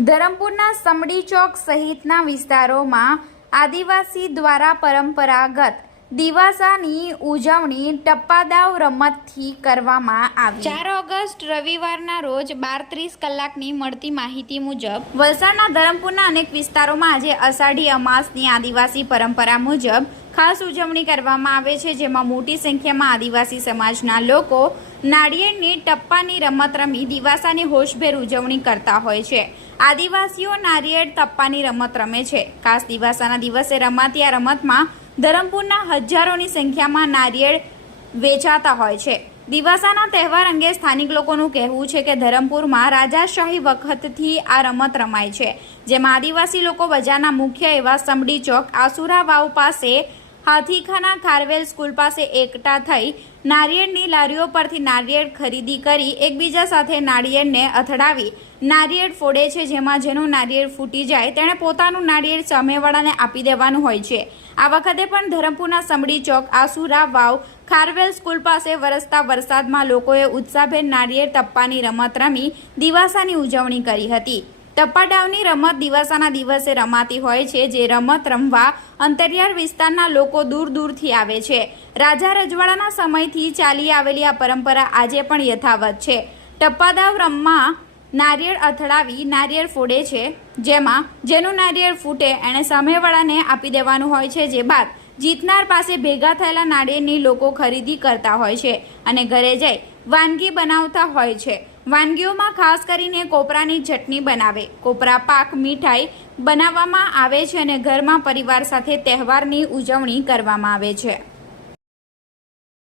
ધરમપુરના સમડી ચોક સહિતના વિસ્તારોમાં આદિવાસી દ્વારા પરંપરાગત દિવાસાની ઉજવણી ટપ્પાદાવ રમતથી કરવામાં આવી। 4 ઓગસ્ટ રવિવારના રોજ 12:30 કલાકની મળતી માહિતી મુજબ વલસાડના ધરમપુરના અનેક વિસ્તારોમાં આજે અષાઢી અમાસની આદિવાસી પરંપરા મુજબ ખાસ ઉજવણી કરવામાં આવે છે, જેમાં મોટી સંખ્યામાં આદિવાસી સમાજના લોકો નાળિયેરની ટપ્પાની રમત રમી દિવાસાની હોશભેર ઉજવણી કરતા હોય છે। આદિવાસીઓ નાળિયેર ટપ્પાની રમત રમે છે। ખાસ દિવાસાના દિવસે રમાતી આ રમતમાં ધરમપુરના હજારોની સંખ્યામાં નાળિયેર વેચાતા હોય છે। દિવાસાના તહેવાર અંગે સ્થાનિક લોકોનું કહેવું છે કે ધરમપુરમાં રાજાશાહી વખતથી આ રમત રમાય છે, જેમાં આદિવાસી લોકો બજારના મુખ્ય એવા સમડી ચોક, આસુરા વાવ પાસે, હાથીખાના ખારવેલ સ્કૂલ પાસે એકઠા થઈ નાળિયેરની લારીઓ પરથી નાળિયેર ખરીદી કરી એકબીજા સાથે નાળિયેરને અથડાવી નાળિયેર ફોડે છે, જેમાં જેનું નાળિયેર ફૂટી જાય તેણે પોતાનું નાળિયેર સામેવાળાને આપી દેવાનું હોય છે। આ વખતે પણ ધરમપુરના સમડી ચોક, આસુરા વાવ, ખારવેલ સ્કૂલ પાસે વરસતા વરસાદમાં લોકોએ ઉત્સાહભેર નાળિયેર ટપ્પાની રમત રમી દિવાસાની ઉજવણી કરી હતી। ટપ્પાડાવની રમત દિવાસાના દિવસે રમાતી હોય છે, જે રમત રમવા અંતરિયાળ વિસ્તારના લોકો દૂર દૂરથી આવે છે। રાજા રજવાડાના સમયથી ચાલી આવેલી આ પરંપરા આજે પણ યથાવત છે। ટપ્પાદાવ રમમાં નાળિયેર અથડાવી નાળિયેર ફોડે છે, જેમાં જેનું નાળિયેર ફૂટે એણે સામેવાળાને આપી દેવાનું હોય છે, જે બાદ જીતનાર પાસે ભેગા થયેલા નાળિયેરની લોકો ખરીદી કરતા હોય છે અને ઘરે જઈ વાનગી બનાવતા હોય છે। વાનગીઓમાં ખાસ કરીને કોપરાની ચટણી બનાવે, કોપરા પાક, મીઠાઈ બનાવવામાં આવે છે અને ઘરમાં પરિવાર સાથે તહેવારની ઉજવણી કરવામાં આવે છે।